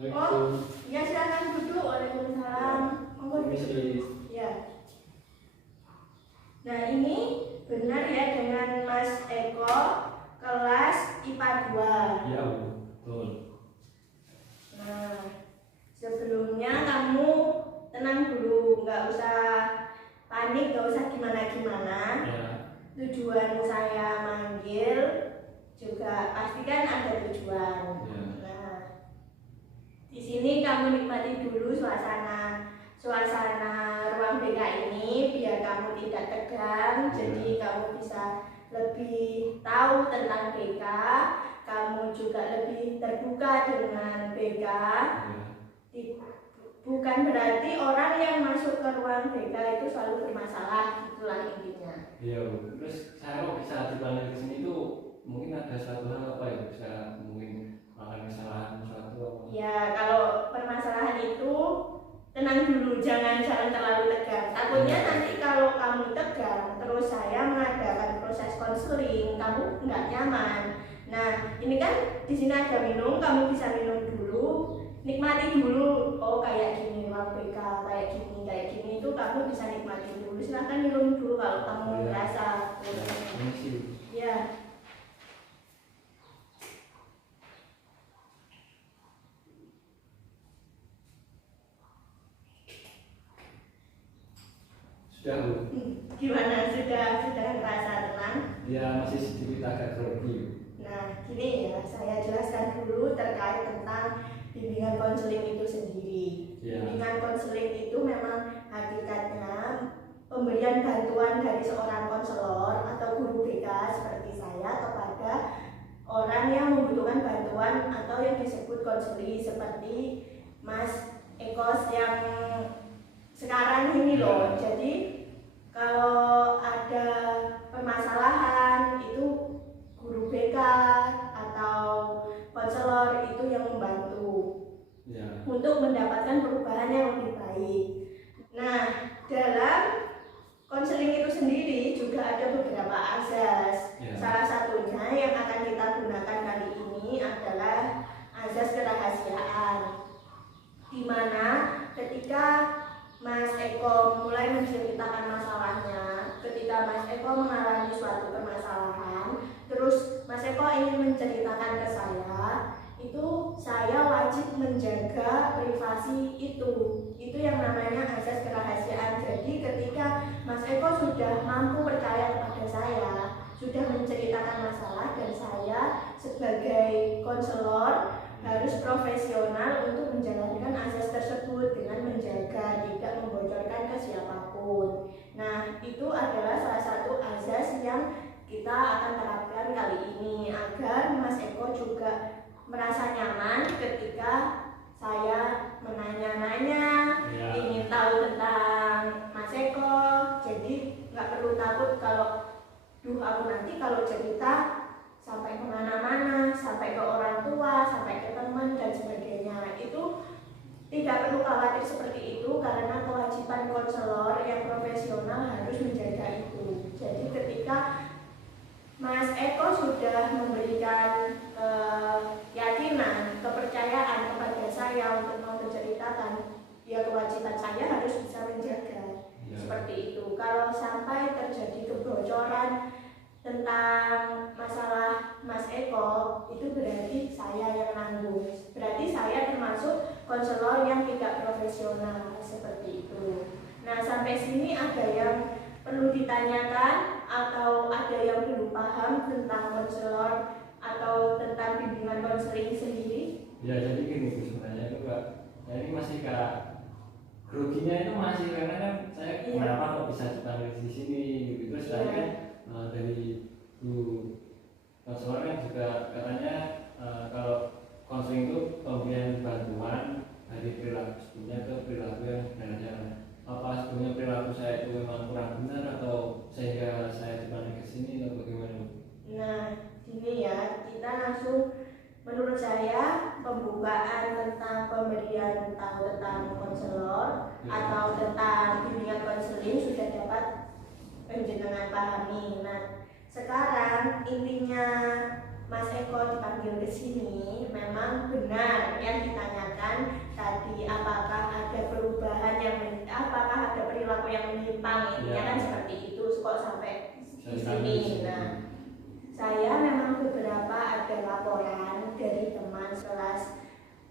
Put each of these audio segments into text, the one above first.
Waalaikumsalam. Ya silakan duduk. Waalaikumsalam. Monggo duduk. Ya. Nah ini benar ya dengan Mas Eko kelas IPA 2. Ya betul. Nah sebelumnya kamu tenang dulu, nggak usah panik, nggak usah gimana-gimana. Ya. Tujuan saya manggil juga pastikan ada tujuan. Ya. Nah, di sini kamu nikmati dulu suasana ruang BK ini biar kamu tidak tegang. Jadi kamu bisa lebih tahu tentang BK, kamu juga lebih terbuka dengan BK. Bukan berarti orang yang masuk ke ruang BK itu selalu bermasalah, itulah intinya. Iya, terus saya kok bisa dipanggil ke sini tuh mungkin ada suatu hal apa ya, bisa mungkin mengalami kesalahan suatu apa? Ya, kalau permasalahan itu tenang dulu, jangan terlalu tegang. Takutnya nanti kalau kamu tegang, terus saya mengadakan proses konseling, kamu nggak nyaman. Nah, ini kan di sini ada minum, kamu bisa minum dulu, nikmati dulu. Oh, kayak gini ruang BK, kayak gini itu kamu bisa nikmati dulu. Silahkan minum dulu kalau kamu merasa. Ya. Sudah Bu. Gimana, sudah merasa tenang? Ya masih sedikit agak grogi. Nah gini ya, saya jelaskan dulu terkait tentang bimbingan konseling itu sendiri. Bimbingan konseling itu memang hakikatnya pemberian bantuan dari seorang konselor atau guru BK seperti saya kepada orang yang membutuhkan bantuan atau yang disebut konseli seperti Mas Ekos yang sekarang ini loh. Jadi kalau ada permasalahan itu guru BK atau konselor itu yang membantu untuk mendapatkan perubahan yang lebih baik. Nah, dalam konseling itu sendiri juga ada beberapa azas. Salah satunya yang akan kita gunakan kali ini adalah azas kerahasiaan, di mana ketika Mas Eko mulai menceritakan masalahnya, ketika Mas Eko mengalami suatu permasalahan, terus Mas Eko ingin menceritakan ke saya, itu saya wajib menjaga privasi itu yang namanya azas kerahasiaan. Jadi ketika Mas Eko sudah mampu percaya kepada saya, sudah menceritakan masalah, dan saya sebagai konselor harus profesional untuk menjalankan azas tersebut dengan menjaga tidak membocorkan ke siapapun. Nah, itu adalah salah satu azas yang kita akan terapkan kali ini agar Mas Eko juga merasa nyaman ketika saya menanya-nanya, ingin tahu tentang Mas Eko. Jadi nggak perlu takut kalau aku nanti kalau cerita sampai kemana-mana, sampai ke orang tua, sampai ke teman dan sebagainya. Itu tidak perlu khawatir seperti itu karena kewajiban konselor yang profesional harus menjaga itu. Jadi ketika Mas Eko sudah memberikan keyakinan, kepercayaan kepada saya untuk mau menceritakan, ya kewajiban saya harus bisa menjaga. Seperti itu. Kalau sampai terjadi kebocoran tentang masalah Mas Eko, itu berarti saya yang nanggung. Berarti saya termasuk konselor yang tidak profesional seperti itu. Nah, sampai sini ada yang perlu ditanyakan atau ada yang belum paham tentang konselor atau tentang bimbingan konseling sendiri? Ya, jadi gini Bu, sebenarnya itu Kak, saya ini masih kayak groginya itu masih karena kan saya kenapa kok bisa dipanggil di sini gitu. Terus saya kan dari Bu konselor kan juga katanya kalau konseling itu pemberian bantuan dari perilaku sebelumnya ke perilaku yang sebenarnya. Apa sebetulnya perilaku saya itu memang kurang benar atau sehingga saya dipanggil ke sini atau bagaimana? Nah, ini ya, kita langsung menurut saya pembukaan tentang pemberian tahu tentang konselor atau tentang bimbingan konseling sudah dapat penjenengan pahami. Nah, sekarang intinya Mas Eko dipanggil ke sini memang benar yang ditanyakan ini. Nah, saya memang beberapa ada laporan dari teman kelas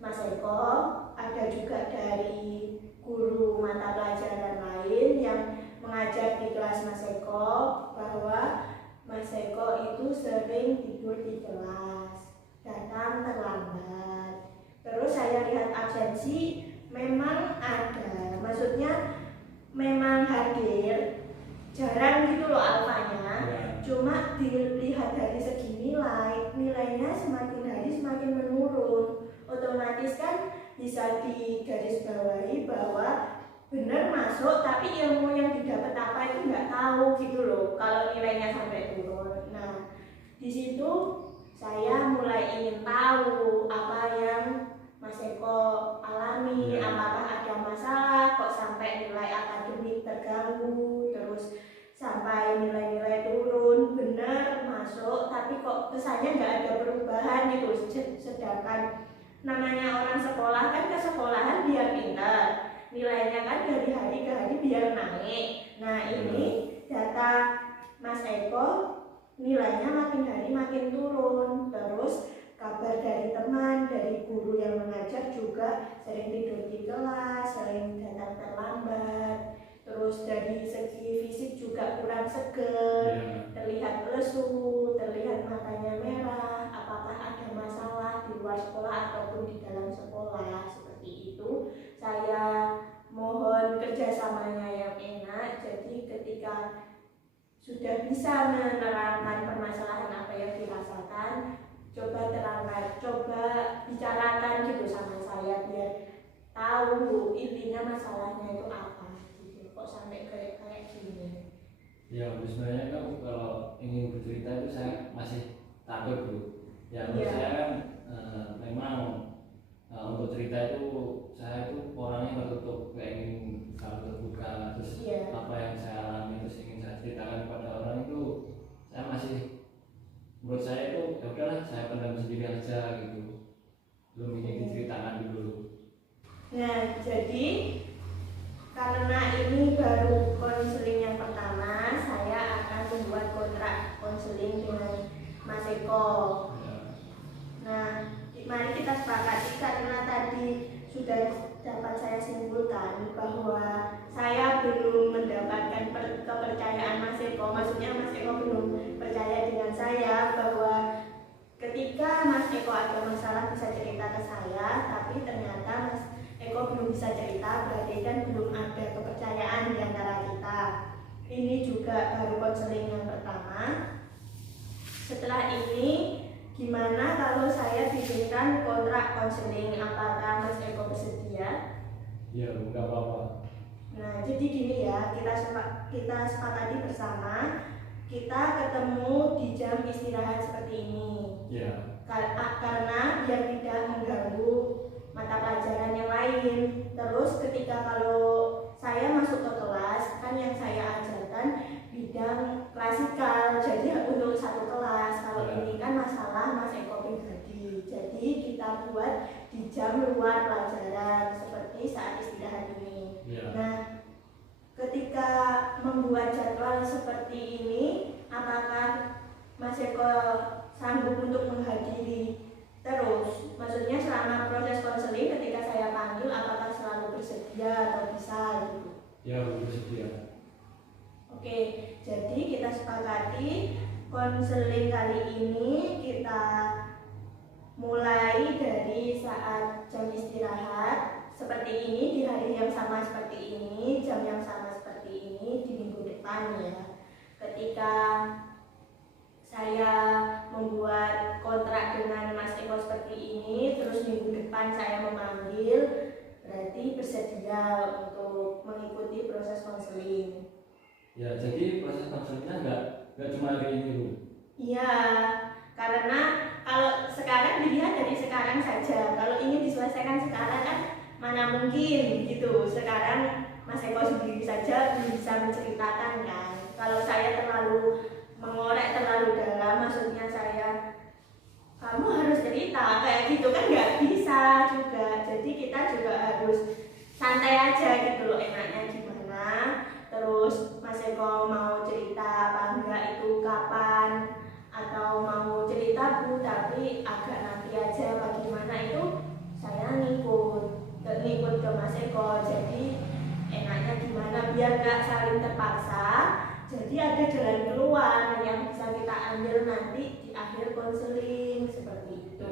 Mas Eko, ada juga dari guru mata pelajaran lain yang mengajar di kelas Mas Eko bahwa Mas Eko itu sering tidur di kelas, datang terlambat. Terus saya lihat absensi memang ada, maksudnya memang hadir, jarang gitu loh alfanya. Cuma dilihat dari segi nilainya semakin hari semakin menurun. Otomatis kan bisa digarisbawahi bahwa benar masuk tapi ilmu yang didapat apa itu nggak tahu gitu loh kalau nilainya sampai turun. Nah, di situ saya mulai ingin tahu apa yang Mas Eko alami, apakah ada masalah kok sampai nilai akademik terganggu, terus sampai nilai-nilai turun. Benar masuk tapi kok kesannya nggak ada perubahan gitu, sedangkan namanya orang sekolah kan ke sekolahan biar pintar, nilainya kan dari hari ke hari biar naik. Nah, ini data Mas Eko nilainya makin hari makin turun. Terus kabar dari teman, dari guru yang mengajar juga sering tidur di kelas, sering datang terlambat. Terus dari segi fisik juga kurang seger, terlihat lesu, terlihat matanya merah. Apakah ada masalah di luar sekolah ataupun di dalam sekolah? Seperti itu. Saya mohon kerjasamanya yang enak. Jadi ketika sudah bisa menerangkan permasalahan apa yang dirasakan, coba terangkan, coba bicarakan gitu sama saya biar tahu intinya masalahnya itu apa gitu. Kok sampai kayak gini? Ya, sebenarnya kan kalau ingin bercerita itu saya masih takut Bu. Ya, menurut saya kan memang untuk cerita itu saya itu orangnya tertutup, kayak ingin kalau terbuka, terus apa yang saya alami terus ingin saya ceritakan kepada orang itu saya masih, menurut saya itu ya udahlah saya pendam sendiri aja gitu, belum ingin diceritakan dulu. Nah, jadi karena ini baru konseling yang pertama, saya akan membuat kontrak konseling dengan Mas Eko. Nah, mari kita sepakati karena tadi sudah dapat saya simpulkan bahwa saya belum mendapatkan kepercayaan Mas Eko. Maksudnya Mas Eko belum percaya dengan saya bahwa ketika Mas Eko ada masalah bisa cerita ke saya, tapi ternyata Mas Eko belum bisa cerita, berarti kan belum ada kepercayaan di antara kita. Ini juga baru konseling yang pertama. Setelah ini gimana kalau saya bikinkan kontrak konseling, apakah Mas Eko bersedia? Ya, enggak apa-apa. Nah, jadi gini ya, kita sepakati bersama, kita ketemu di jam istirahat seperti ini. Ya. Karena biar tidak mengganggu mata pelajaran yang lain. Terus ketika kalau saya masuk ke kelas, kan yang saya ajarkan bidang klasikal, jadi untuk satu kelas. Kalau ini kan masalah Mas Eko pribadi, jadi kita buat di jam luar pelajaran seperti saat istirahat ini. Nah, ketika membuat jadwal seperti ini, apakah Mas Eko sanggup untuk menghadiri terus? Maksudnya selama proses konseling ketika saya panggil, apakah selalu bersedia atau bisa gitu? Ya, bersedia. Oke, jadi kita sepakati konseling kali ini kita mulai dari saat jam istirahat seperti ini, di hari yang sama seperti ini, jam yang sama seperti ini, di minggu depan ya. Ketika saya membuat kontrak dengan Mas Eko seperti ini, terus minggu depan saya memanggil, berarti bersedia untuk mengikuti proses konseling. Ya, jadi proses konselingnya nggak cuma hari ini Bu? Iya, karena kalau sekarang dilihat dari sekarang saja, kalau ingin diselesaikan sekarang kan mana mungkin gitu. Sekarang Mas Eko sendiri saja belum bisa menceritakan kan. Kalau saya terlalu mengorek terlalu dalam, maksudnya saya kamu harus cerita kayak gitu kan nggak bisa juga. Jadi kita juga harus santai aja gitu loh, enaknya gimana. Terus Mas Eko mau cerita apa enggak itu balapan atau mau cerita Bu tapi agak nanti aja bagaimana itu saya ngikut ke Mas Eko. Jadi enaknya gimana biar gak saling terpaksa, jadi ada jalan keluar yang bisa kita ambil nanti di akhir konseling seperti itu.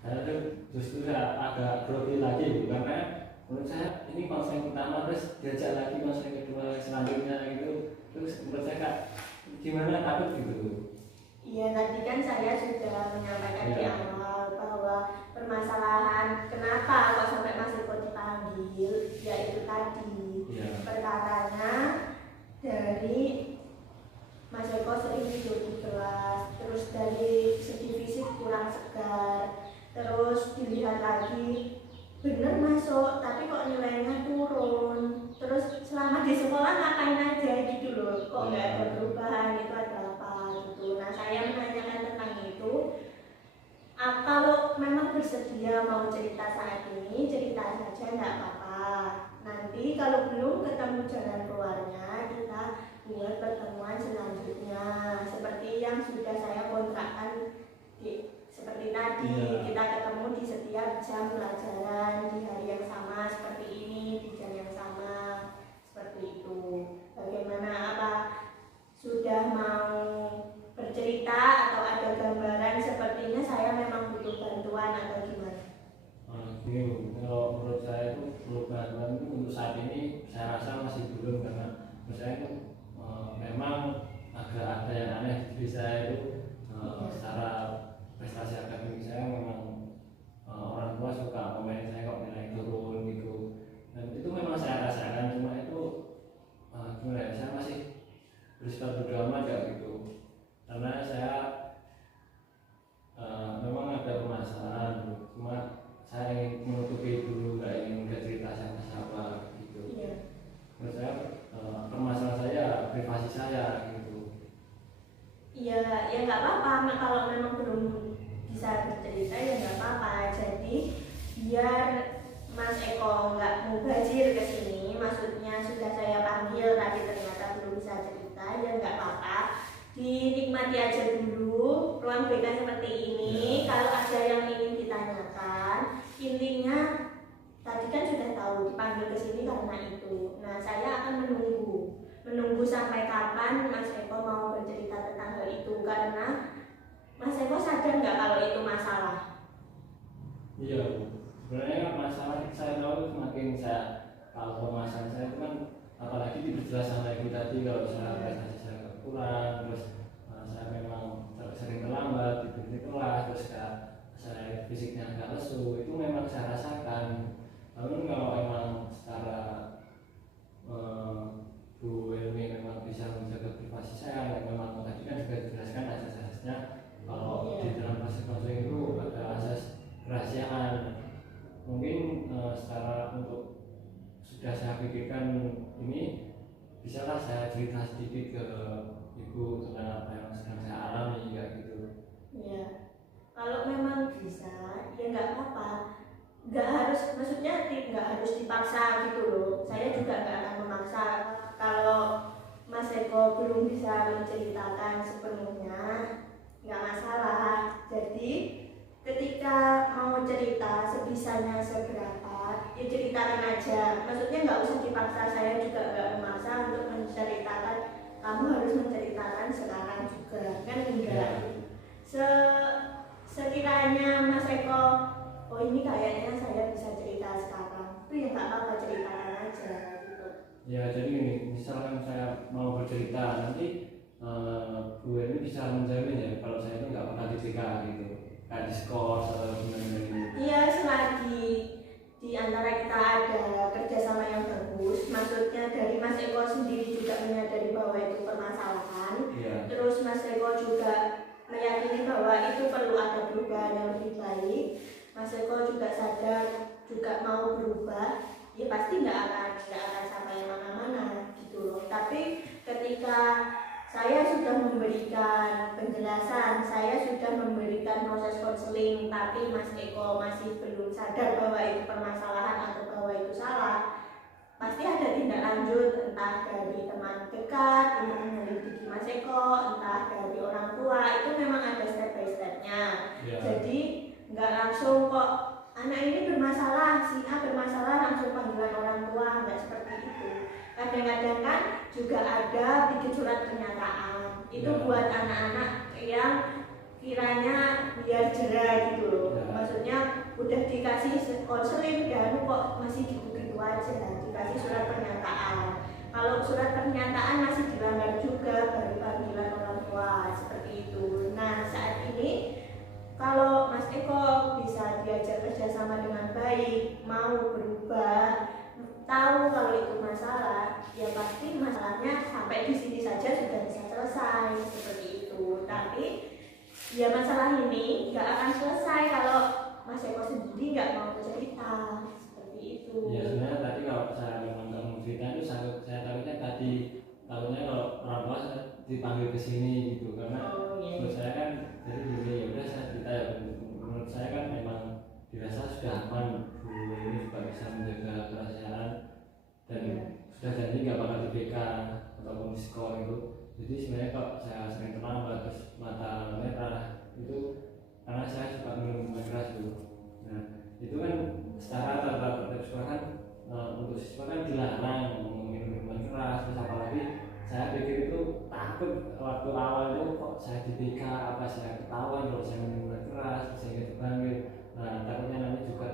Saya tuh justru agak grogi lagi Bu, karena menurut saya ini konseling pertama terus diajak lagi konseling kedua selanjutnya gitu, terus menurut saya Kak gimana, takut gitu. Iya, tadi kan saya sudah menyampaikan di awal bahwa permasalahan kenapa kok sampai Mas Eko dipanggil, yaitu tadi perkaranya dari Mas Eko sering tidur di kelas, terus dari segi fisik kurang segar, terus dilihat lagi bener masuk tapi kok nilainya turun, terus selama di sekolah ngapain aja gitu loh, kok nggak ada perubahan, itu ada apa gitu. Nah saya menanyakan tentang itu. Kalau memang bersedia mau cerita saat ini, cerita saja nggak apa-apa. Nanti kalau belum ketemu jalan keluarnya, kita buat pertemuan selanjutnya seperti yang sudah saya kontrakkan seperti tadi, kita ketemu di setiap jam pelajaran di hari yang sama seperti ini, di jam yang sama seperti itu. Bagaimana, apa sudah mau bercerita atau ada gambaran? Sepertinya saya memang butuh bantuan atau gimana? Gini, kalau menurut saya itu perlu bantuan itu untuk saat ini saya rasa masih belum, karena menurut saya itu memang agak ada yang aneh di diri saya itu. Secara prestasi akademik saya memang orang tua suka komen saya kok nilai turun gitu, dan itu memang saya rasakan, cuma itu gimana ya, saya masih bersifat bodo amat ya gitu, karena saya memang ada permasalahan, cuma saya ingin menutupi dulu, nggak ingin cerita siapa gitu. Menurut saya permasalahan saya privasi saya gitu. Ya nggak apa-apa, kalau memang belum bisa bercerita ya nggak apa-apa. Jadi biar Mas Eko nggak mubazir ke sini, maksudnya sudah saya panggil tapi ternyata belum bisa cerita, ya nggak apa-apa, dinikmati aja dulu ruang BK seperti ini. Kalau ada yang ingin ditanyakan, intinya tadi kan sudah tahu dipanggil ke sini karena itu. Nah saya akan menunggu sampai kapan Mas Eko mau bercerita tentang hal itu, karena Mas Eko sadar nggak kalau itu masalah? Iya Bu, sebenarnya masalah saya tahu semakin saya tahu permasalahan saya itu kan, apalagi diperjelas sama Ibu tadi kalau misalnya prestasi saya kurang, terus saya memang sering terlambat di kelas, terus saya fisiknya agak lesu, itu memang saya rasakan. Namun kalau emang secara Bu Elmi memang bisa menjaga privasi saya, dan memang tadi kan juga dijelaskan asas-asasnya kalau di dalam proses konseling itu ada asas kerahasiaan. Mungkin secara untuk sudah saya pikirkan ini, bisalah saya cerita sedikit ke Ibu tentang apa yang sedang saya alami kayak gitu. Ya, kalau memang bisa ya nggak apa-apa, nggak harus, maksudnya nggak harus dipaksa gitu loh. Saya juga nggak akan memaksa. Kalau Mas Eko belum bisa menceritakan sepenuhnya, nggak masalah. Jadi ketika mau cerita sebisanya seberapa, ya ceritakan aja. Maksudnya nggak usah dipaksa. Saya juga nggak memaksa untuk menceritakan kamu harus menceritakan sekarang juga, kan enggak. Sekiranya Mas Eko, oh ini kayaknya saya bisa cerita sekarang, itu ya nggak apa-apa, ceritakan aja gitu. Ya jadi gini, misalkan saya mau bercerita nanti Bu ini bisa menjamin ya kalau saya itu nggak bakal di-PK gitu, kayak diskors atau gimana gitu. Iya, selagi di antara kita ada kerjasama yang bagus, maksudnya dari Mas Eko sendiri juga menyadari bahwa itu permasalahan, terus Mas Eko juga meyakini bahwa itu perlu ada perubahan yang lebih baik, Mas Eko juga sadar juga mau berubah, ya pasti nggak akan sampai mana-mana gitu loh. Tapi ketika saya sudah memberikan penjelasan, saya sudah memberikan proses konseling, tapi Mas Eko masih belum sadar bahwa itu permasalahan atau bahwa itu salah, pasti ada tindak lanjut, entah dari teman dekat untuk menyelidiki Mas Eko, entah dari orang tua, itu memang ada step by stepnya. Jadi nggak langsung kok anak ini bermasalah, si A bermasalah langsung panggilan orang tua, nggak seperti itu. Kadang-kadang kan juga ada bikin surat pernyataan, itu buat anak-anak yang kiranya biar jerah gitu loh. Maksudnya udah dikasih konseling dan kok masih gitu-gitu aja, dikasih surat pernyataan. Kalau surat pernyataan masih dilanggar juga baru panggilan orang tua, seperti itu. Nah saat ini kalau Mas Eko bisa diajak kerjasama dengan baik, mau berubah, tahu kalau itu masalah, ya pasti masalahnya sampai di sini saja sudah bisa selesai, seperti itu. Tapi ya masalah ini nggak akan selesai kalau Mas Eko sendiri nggak mau cerita, seperti itu. Ya sebenarnya tadi kalau saya ngomong cerita itu saya takutnya kalau orang tua saya dipanggil ke sini gitu, karena menurut saya kan jadi gini, ya udah saya cerita ya, menurut saya kan memang dirasa sudah aman, Bu ini juga bisa menjaga kerahasiaan dan sudah janji nggak bakal di BK ataupun di sekolah itu. Jadi sebenarnya kalau saya sering terlambat terus mata merah itu karena saya suka minum keras dulu. Nah itu kan secara tata sekolah kan untuk siswa kan dilarang minum minuman keras, terus apalagi saya pikir itu takut waktu awal itu kok saya di BK apa saya ketahuan kalau saya minum minuman keras sehingga dipanggil. Nah takutnya nanti juga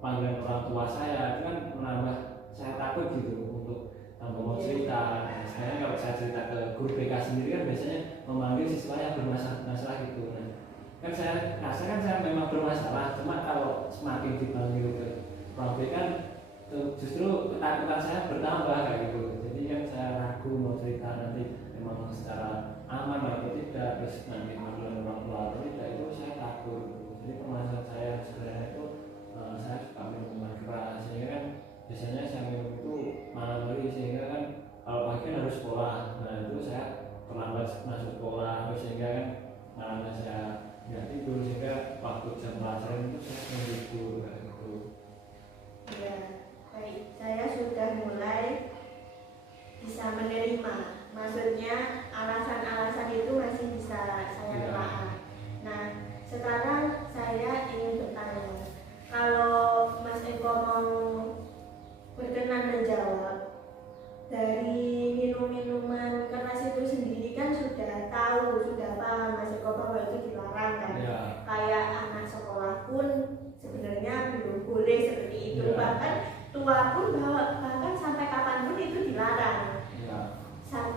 panggilan orang tua saya itu kan menambah saya takut gitu untuk tambah mau cerita. Nah, sebenarnya kalau saya cerita ke guru BK sendiri kan biasanya memanggil siswa yang bermasalah gitu. Nah, kan saya rasa kan saya memang bermasalah, cuma kalau semakin dipanggil ke ruang BK kan justru ketakutan saya bertambah kayak gitu. Jadi kan saya ragu mau cerita nanti memang secara aman atau tidak, terus nanti panggilan orang tua atau tidak, itu saya takut. Jadi permasalahan saya sebenarnya itu saya suka minuman keras, sehingga kan biasanya saya minum itu malam hari, sehingga kan kalau pagi kan harus sekolah. Nah itu saya terlambat masuk sekolah, terus sehingga kan malamnya saya nggak tidur, sehingga waktu jam pelajaran itu saya tidur kayak gitu. Ya, baik. Saya sudah mulai bisa menerima. Maksudnya alasan-alasan itu masih bisa saya telaah. Nah, sekarang saya ingin bertanya, kalau Mas Eko mau berkenan menjawab, dari minum-minuman keras itu sendiri kan sudah tahu, sudah paham Mas Eko bahwa itu dilarang kan? Kayak anak sekolah pun sebenarnya belum boleh seperti itu, bahkan tua pun bahkan sampai kapanpun itu dilarang.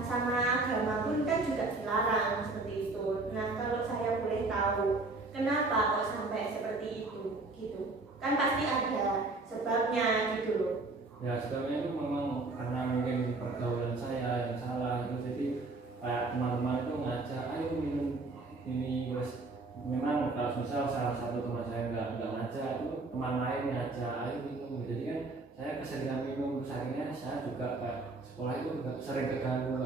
Sama agama pun kan juga dilarang seperti itu. Nah kalau saya boleh tahu, kenapa kok sampai seperti itu gitu? Kan pasti ada sebabnya gitu loh. Ya sebabnya itu memang karena mungkin pergaulan saya yang salah itu, jadi kayak teman-teman itu ngajak ayo minum ini, terus memang kalau misal salah satu teman saya nggak ngajak, itu teman lain ngajak ayo minum, jadi kan saya keseringan minum, terus akhirnya saya juga kayak sekolah itu juga sering keganggu,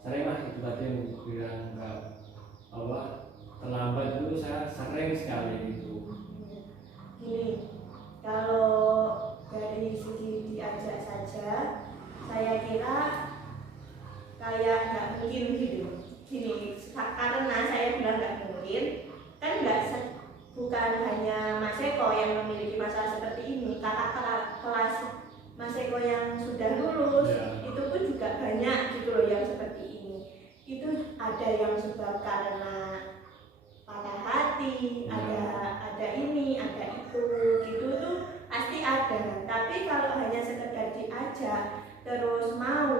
sering lah itu tadi yang bilang nggak apa terlambat itu saya sering sekali gitu. Gini, kalau dari segi diajak saja, saya kira kayak nggak mungkin gitu. Gini, karena saya bilang nggak mungkin, kan bukan hanya Mas Eko yang memiliki masalah seperti ini, kakak kelas Mas Eko yang sudah lulus itu pun juga banyak gitu loh yang seperti ini. Itu ada yang sebab karena patah hati, ada ini, ada itu, gitu tuh pasti ada. Tapi kalau hanya sekedar diajak terus mau,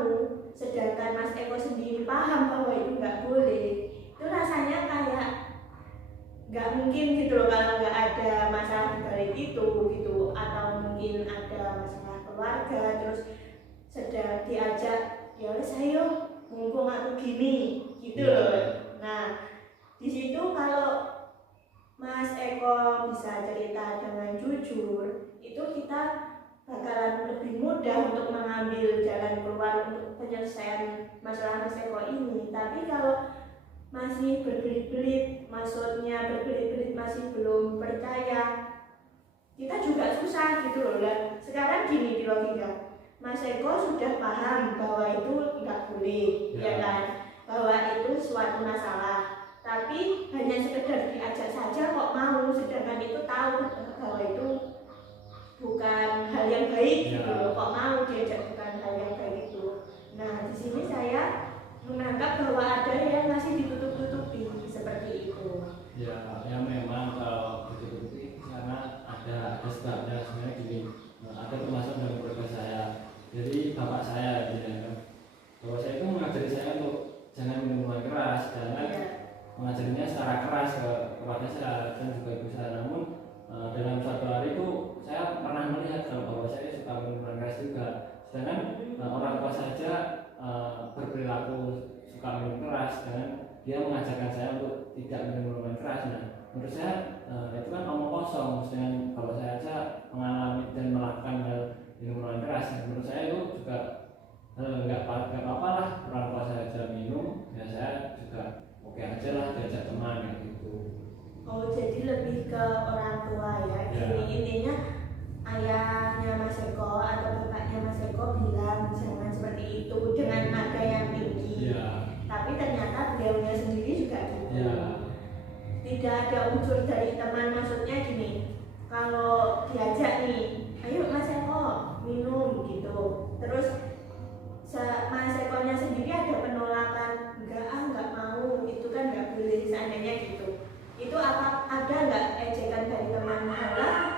sedangkan Mas Eko sendiri paham bahwa itu nggak boleh, itu rasanya kayak nggak mungkin gitu loh kalau nggak ada masalah di balik itu gitu, atau mungkin ada masalah keluarga terus sedang diajak ya wes ayo mumpung aku gini gitu loh. Nah di situ kalau Mas Eko bisa cerita dengan jujur, itu kita bakalan lebih mudah untuk mengambil jalan keluar untuk penyelesaian masalah Mas Eko ini. Tapi kalau masih berbelit-belit, maksudnya berbelit-belit masih belum percaya, kita juga susah gitu loh. Dan sekarang gini di logika, Mas Eko sudah paham bahwa itu nggak boleh, ya kan? Bahwa itu suatu masalah. Tapi hanya sekedar diajak saja kok mau, sedangkan itu tahu bahwa itu bukan hal yang baik gitu loh. Kok mau diajak bukan hal yang baik itu. Nah, di sini saya menganggap bahwa ada yang masih ditutup-tutupi seperti itu. Ya memang kalau ditutupi karena ada sebabnya. Sebenarnya gini, ada permasalahan dalam keluarga saya. Jadi bapak saya bapak saya itu mengajari saya untuk jangan minum minuman keras, jangan mengajarinya secara keras kepada saya dan juga ibu saya. Namun dalam suatu hari itu saya pernah melihat kalau bapak saya suka minum minuman keras juga. Sedangkan orang tua saja berperilaku suka minum keras, dan dia mengajarkan saya untuk tidak minum minuman keras. Nah, menurut saya itu kan omong kosong. Sedangkan kalau saya aja mengalami dan melakukan hal minum minuman keras, menurut saya itu juga nggak apa-apa lah. Orang tua saya aja minum, ya saya juga oke aja lah diajak teman gitu. Oh, jadi lebih ke orang tua ya. Jadi intinya ayahnya Mas Eko atau bapaknya Mas Eko bilang jangan seperti itu dengan nada yang tinggi. Tapi ternyata beliaunya sendiri juga gitu. Tidak ada unsur dari teman, maksudnya gini, kalau diajak nih, ayo Mas Eko minum gitu, terus Mas Ekonya sendiri ada penolakan, enggak mau, itu kan nggak boleh seandainya gitu. Itu apa ada nggak ejekan dari teman?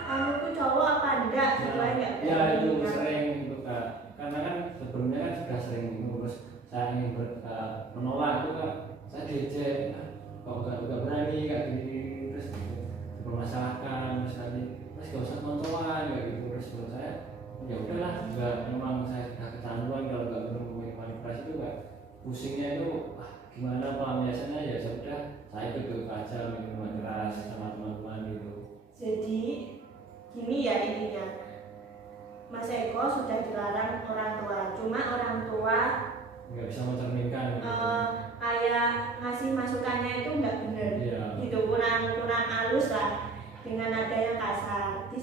Kamu tuh cowok apa enggak? Gitu enggak? Ya itu sering gitu Kak. Karena kan sebelumnya kan sudah sering ngurus, saya ingin menolak itu Kak. Saya diejek, kok nggak berani kayak gini, terus dipermasalahkan, terus gak usah koncoan kayak gitu. Terus menurut saya ya udahlah, juga memang saya sudah kecanduan kalau nggak minum minuman keras itu Kak. Pusingnya itu gimana pelampiasannya, ya sudah saya ikut aja minum minuman keras sama teman-teman gitu. Jadi gini ya intinya, Mas Eko sudah dilarang orang tua, cuma orang tua nggak bisa mencerminkan kayak ngasih masukannya itu nggak benar, gitu, kurang halus lah, dengan nada yang kasar. Di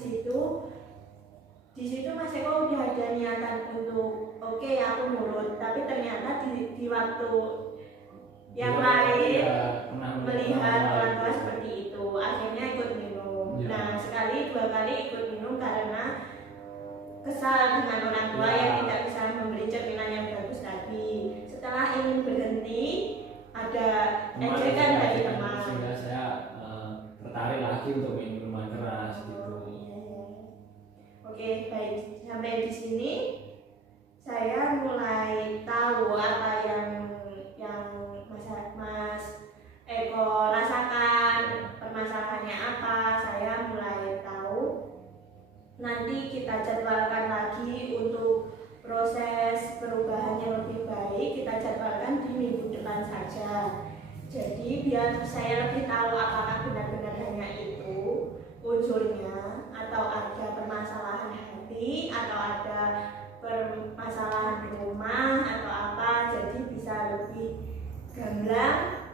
situ Mas Eko udah ada niatan untuk oke, aku nurut, tapi ternyata di waktu yang lain melihat orang tua seperti itu, akhirnya ikut minum. Nah, sekali dua kali ikut minum karena kesal dengan orang tua yang tidak bisa memberi cerminan yang bagus tadi. Setelah ingin berhenti, ada ejekan dari teman. Sehingga saya tertarik lagi untuk minum minuman keras gitu. Oke, baik. Sampai di sini saya mulai tahu apa yang Mas Eko rasakan, permasalahannya apa. Saya mulai tahu. Nanti kita jadwalkan lagi untuk proses perubahan yang lebih baik, kita jadwalkan di minggu depan saja. Jadi biar saya lebih tahu apakah benar-benar hanya itu unsurnya, atau ada permasalahan hati, atau ada permasalahan rumah, atau apa. Jadi bisa lebih gamblang.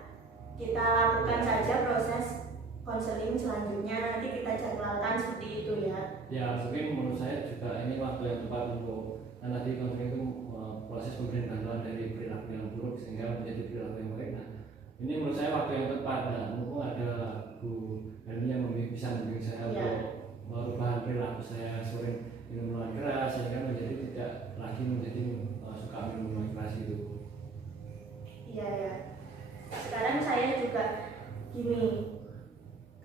Kita lakukan saja proses konseling selanjutnya, nanti kita jadwalkan seperti itu ya. Ya, mungkin menurut saya juga ini waktu yang tepat untuk tadi konseling itu proses pemberian bantuan dari perilaku yang buruk sehingga menjadi perilaku yang baik. Nah, ini menurut saya waktu yang tepat. Nah, mumpung ada Bu Helmi yang bisa membimbing saya untuk merubah perilaku saya sering minum minuman keras sehingga menjadi tidak lagi menjadi suka minum minuman keras itu. Iya ya. Sekarang saya juga gini,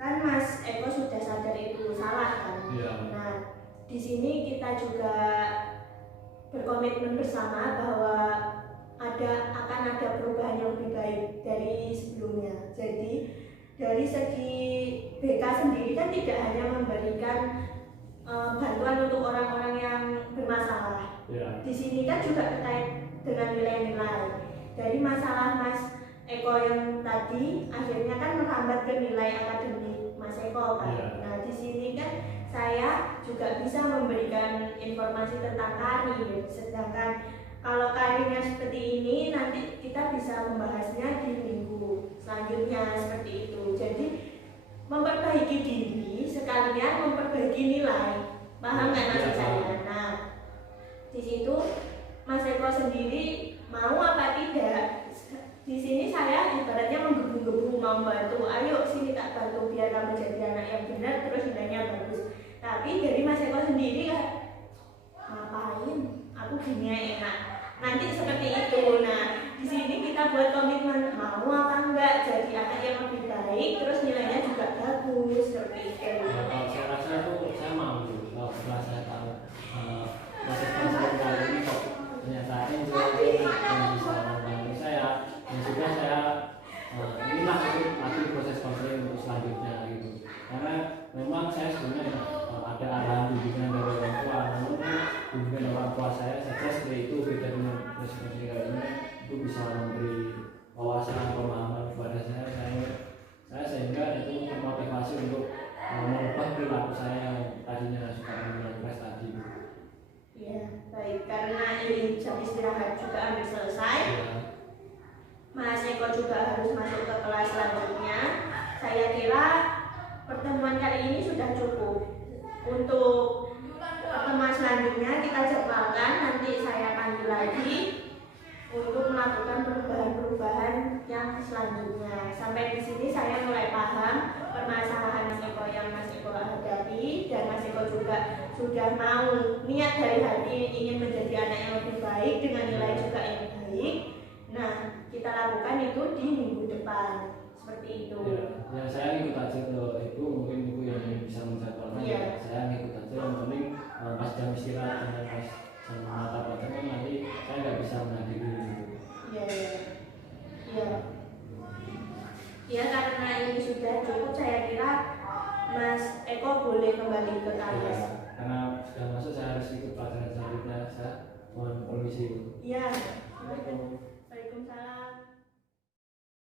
kan Mas Eko sudah sadar itu salah kan? Nah, di sini kita juga berkomitmen bersama bahwa akan ada perubahan yang lebih baik dari sebelumnya. Jadi dari segi BK sendiri kan tidak hanya memberikan bantuan untuk orang-orang yang bermasalah. Di sini kan juga terkait dengan nilai-nilai. Dari masalah Mas Eko yang tadi akhirnya kan merambat ke nilai akademik Mas Eko kan. Nah, di sini kan saya juga bisa memberikan informasi tentang karir. Sedangkan kalau karirnya seperti ini, nanti kita bisa membahasnya di minggu selanjutnya seperti itu. Jadi memperbaiki diri sekalian memperbaiki nilai. Paham kan maksud saya? Nah, di situ Mas Eko sendiri mau apa tidak. Di sini saya ibaratnya menggebu-gebu mau bantu, ayo sini tak bantu biar kamu jadi anak yang benar terus nilainya bagus. Tapi dari Mas Eko sendiri kan, ngapain? Aku gini enak. Nanti seperti itu. Nah, di sini kita buat komitmen mau apa enggak jadi anak yang lebih baik, terus nilainya juga bagus seperti itu. Kalau saya rasa itu saya mau kalau setelah saya tahu proses konseling kali ini kok ternyata ini yang bisa membantu saya dan juga saya inilah lagi proses konseling untuk selanjutnya gitu. Karena memang saya sebenarnya ada arahan bimbingan dari orang tua, namun bimbingan orang tua saya seperti itu beda dengan proses konseling kali ini, itu bisa memberi wawasan pemahaman kepada saya sehingga itu termotivasi untuk mengubah perilaku saya yang tadinya suka minum keras tadi. Ya, baik. Karena ini jam istirahat juga hampir selesai. Ya. Mas Eko juga harus masuk ke kelas selanjutnya. Saya kira pertemuan kali ini sudah cukup. Untuk pertemuan selanjutnya kita jadwalkan, nanti saya panggil lagi untuk melakukan perubahan-perubahan yang selanjutnya. Sampai di sini saya mulai paham permasalahan Mas Eko yang Mas Eko hadapi, dan Mas Eko juga sudah mau niat dari hati ingin menjadi anak yang lebih baik dengan nilai juga yang baik. Nah, kita lakukan itu di minggu depan seperti itu. Ya, saya ikut aja tuh ibu, mungkin ibu yang bisa menjadwalkan. Ya. Saya ikut aja, yang penting pas jam istirahat dengan pas jam mata baca kan nanti saya nggak bisa menghadiri. Iya, iya. Ya, karena ini sudah cukup, saya kira Mas Eko boleh kembali ke kelas. Ya, karena sudah masuk saya harus ikut pelajaran selanjutnya. Saya mohon permisi. Iya.